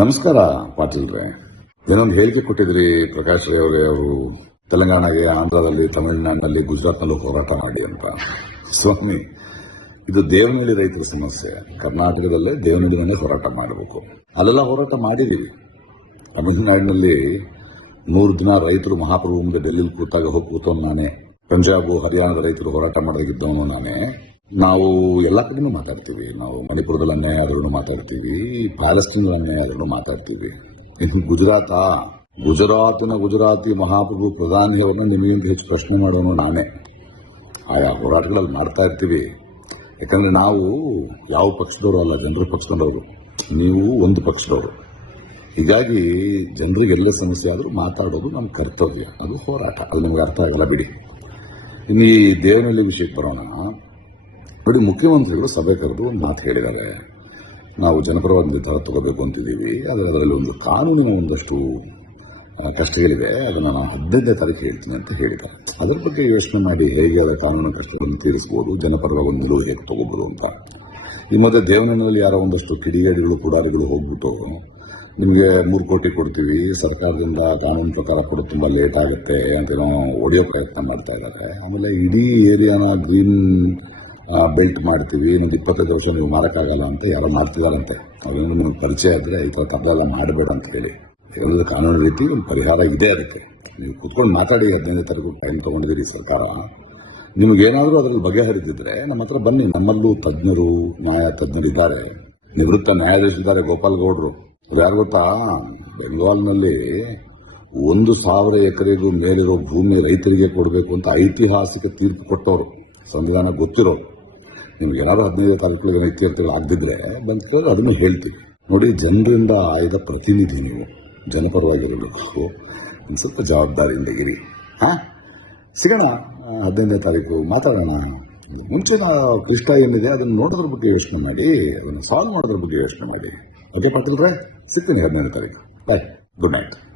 ನಮಸ್ಕಾರ, ಪಾಟೀಲ್ರೆ. ಏನೊಂದು ಹೇಳಿಕೆ ಕೊಟ್ಟಿದ್ರಿ, ಪ್ರಕಾಶ್ ರೈ ಅವರೇ ತೆಲಂಗಾಣಗೆ, ಆಂಧ್ರದಲ್ಲಿ, ತಮಿಳುನಾಡಿನಲ್ಲಿ, ಗುಜರಾತ್ನಲ್ಲೂ ಹೋರಾಟ ಮಾಡಿ ಅಂತ. ಸ್ವಾಮಿ, ಇದು ದೇವನಹಳ್ಳಿ ರೈತರ ಸಮಸ್ಯೆ. ಕರ್ನಾಟಕದಲ್ಲೇ ದೇವನಹಳ್ಳಿನಲ್ಲಿ ಹೋರಾಟ ಮಾಡಬೇಕು. ಅಲ್ಲೆಲ್ಲ ಹೋರಾಟ ಮಾಡಿದ್ದೀವಿ ತಮಿಳುನಾಡಿನಲ್ಲಿ ನೂರು ದಿನ ರೈತರು ಮಹಾಪ್ರಭು ಮುಂದೆ ಡೆಲ್ಲಿಲಿ ಕೂತಾಗ ಹೋಗಿ ಕೂತವನು ನಾನೇ. ಪಂಜಾಬ್, ಹರಿಯಾಣದ ರೈತರು ಹೋರಾಟ ಮಾಡೋದಾಗಿದ್ದವನು ನಾನೇ. ನಾವು ಎಲ್ಲ ಕಡೆನೂ ಮಾತಾಡ್ತೀವಿ. ನಾವು ಮಣಿಪುರದಲ್ಲಿ ಅನ್ಯಾಯ ಆದ್ರೂ ಮಾತಾಡ್ತೀವಿ ಪ್ಯಾಲೆಸ್ಟೀನ್ ಆದ್ರೂ ಮಾತಾಡ್ತೀವಿ. ಇನ್ನು ಗುಜರಾತ, ಗುಜರಾತಿನ ಗುಜರಾತಿ ಮಹಾಪ್ರಭು ಪ್ರಧಾನಿಯವರನ್ನ ನಿಮಗಿಂತ ಹೆಚ್ಚು ಪ್ರಶ್ನೆ ಮಾಡೋನು ನಾನೇ. ಆಯಾ ಹೋರಾಟಗಳಲ್ಲಿ ಮಾಡ್ತಾ ಇರ್ತೀವಿ. ಯಾಕಂದ್ರೆ ನಾವು ಯಾವ ಪಕ್ಷದವರು ಅಲ್ಲ, ಜನರ ಪಕ್ಷದವರು. ನೀವು ಒಂದು ಪಕ್ಷದವರು. ಹೀಗಾಗಿ ಜನರಿಗೆ ಎಲ್ಲ ಸಮಸ್ಯೆ ಆದರೂ ಮಾತಾಡೋದು ನಮ್ಮ ಕರ್ತವ್ಯ. ಅದು ಹೋರಾಟ. ಅದು ನಮಗೆ ಅರ್ಥ ಆಗಲ್ಲ ಬಿಡಿ. ಇನ್ನು ಈ ದೇವನಹಳ್ಳಿ ವಿಷಯಕ್ಕೆ ಬರೋಣ. ನೋಡಿ ಮುಖ್ಯಮಂತ್ರಿಗಳು ಸಭೆ ಕರೆದು ಒಂದು ಮಾತು ಹೇಳಿದ್ದಾರೆ. ನಾವು ಜನಪರವಾದ ನಿರ್ಧಾರ ತಗೋಬೇಕು ಅಂತಿದ್ದೀವಿ. ಆದರೆ ಅದರಲ್ಲಿ ಒಂದು ಕಾನೂನಿನ ಒಂದಷ್ಟು ಕಷ್ಟಗಳಿವೆ. ಅದನ್ನು ನಾನು ಹದಿನೈದನೇ ತಾರೀಕು ಹೇಳ್ತೀನಿ ಅಂತ ಹೇಳಿದ್ದಾರೆ. ಅದರ ಬಗ್ಗೆ ಯೋಚನೆ ಮಾಡಿ ಹೇಗೆ ಅದರ ಕಾನೂನು ಕಷ್ಟಗಳನ್ನು ತೀರಿಸ್ಬೋದು, ಜನಪರವಾಗಿ ಒಂದು ನಿಲುವು ಹೇಗೆ ತಗೋಬೋದು ಅಂತ. ಈ ಮಧ್ಯೆ ದೇವನಹಳ್ಳಿಯಲ್ಲಿ ಯಾರೋ ಒಂದಷ್ಟು ಕಿಡಿಗೇಡಿಗಳು ಪುಡಾರಿಗಳು ಹೋಗ್ಬಿಟ್ಟು, ನಿಮಗೆ ಮೂರು ಕೋಟಿ ಕೊಡ್ತೀವಿ, ಸರ್ಕಾರದಿಂದ ಕಾನೂನು ಪ್ರಕಾರ ಕೂಡ ತುಂಬ ಲೇಟ್ ಆಗುತ್ತೆ ಅಂತ ಏನೋ ಒಡೆಯೋ ಪ್ರಯತ್ನ ಮಾಡ್ತಾ ಇದ್ದಾರೆ. ಆಮೇಲೆ ಇಡೀ ಏರಿಯಾನ ಗ್ರೀನ್ ಬೆಲ್ಟ್ ಮಾಡ್ತೀವಿ. ಇನ್ನೊಂದು ಇಪ್ಪತ್ತೈದು ವರ್ಷ ನೀವು ಮಾಡೋಕ್ಕಾಗಲ್ಲ ಅಂತ ಯಾರೋ ಮಾಡ್ತಿದಾರಂತೆ ಅವ್ರೇನು ನಿಮ್ಗೆ ಪರಿಚಯ ಆದರೆ ಈ ಥರ ಎಲ್ಲ ಮಾಡಬೇಡ ಅಂತ ಹೇಳಿ. ಯಾಕಂದ್ರೆ ಕಾನೂನು ರೀತಿ ಒಂದು ಪರಿಹಾರ ಇದೆ ಅದಕ್ಕೆ. ನೀವು ಕುತ್ಕೊಂಡು ಮಾತಾಡಿ ಹದಿನೈದು ತಾರೀಕು ಟೈಮ್ ತೊಗೊಂಡಿದ್ದೀರಿ ಸರ್ಕಾರ. ನಿಮಗೇನಾದರೂ ಅದರಲ್ಲಿ ಬಗೆಹರಿದಿದ್ರೆ ನಮ್ಮ ಹತ್ರ ಬನ್ನಿ. ನಮ್ಮಲ್ಲೂ ತಜ್ಞರು, ನ್ಯಾಯ ತಜ್ಞರು ಇದ್ದಾರೆ. ನಿವೃತ್ತ ನ್ಯಾಯಾಧೀಶರಿದ್ದಾರೆ ಗೋಪಾಲ್ ಗೌಡರು. ಅದು ಯಾರು ಗೊತ್ತಾ? ಬೆಂಗಾಲ್ನಲ್ಲಿ ಒಂದು ಸಾವಿರ ಎಕರೆಗೂ ಮೇಲಿರೋ ಭೂಮಿ ರೈತರಿಗೆ ಕೊಡಬೇಕು ಅಂತ ಐತಿಹಾಸಿಕ ತೀರ್ಪು ಕೊಟ್ಟವರು. ಸಂವಿಧಾನ ಗೊತ್ತಿರೋರು. ನಿಮ್ಗೆ ಏನಾದ್ರು ಹದಿನೈದು ತಾರೀಕು ಇತ್ಯರ್ಥಿಗಳು ಆಗದಿದ್ರೆ ಬಂದು ಅದನ್ನು ಹೇಳ್ತೀವಿ ನೋಡಿ, ಜನರಿಂದ ಆಯ್ದ ಪ್ರತಿನಿಧಿ ನೀವು. ಜನಪರವಾಗಿರಬೇಕು. ಒಂದು ಸ್ವಲ್ಪ ಜವಾಬ್ದಾರಿಯಿಂದ ಇರಿ. ಹಾಂ? ಸಿಗೋಣ ಹದಿನೈದನೇ ತಾರೀಕು ಮಾತಾಡೋಣ. ಮುಂಚಿನ ಕೃಷ್ಣ ಏನಿದೆ, ಅದನ್ನು ನೋಡೋದ್ರ ಬಗ್ಗೆ ಯೋಚನೆ ಮಾಡಿ, ಅದನ್ನು ಸಾಲ್ವ್ ಮಾಡೋದ್ರ ಬಗ್ಗೆ ಯೋಚನೆ ಮಾಡಿ. ಓಕೆ ಪಾಟೀಲ್ರೆ ಸಿಗ್ತೀನಿ ಹದಿನೈದನೇ ತಾರೀಕು. Bye good night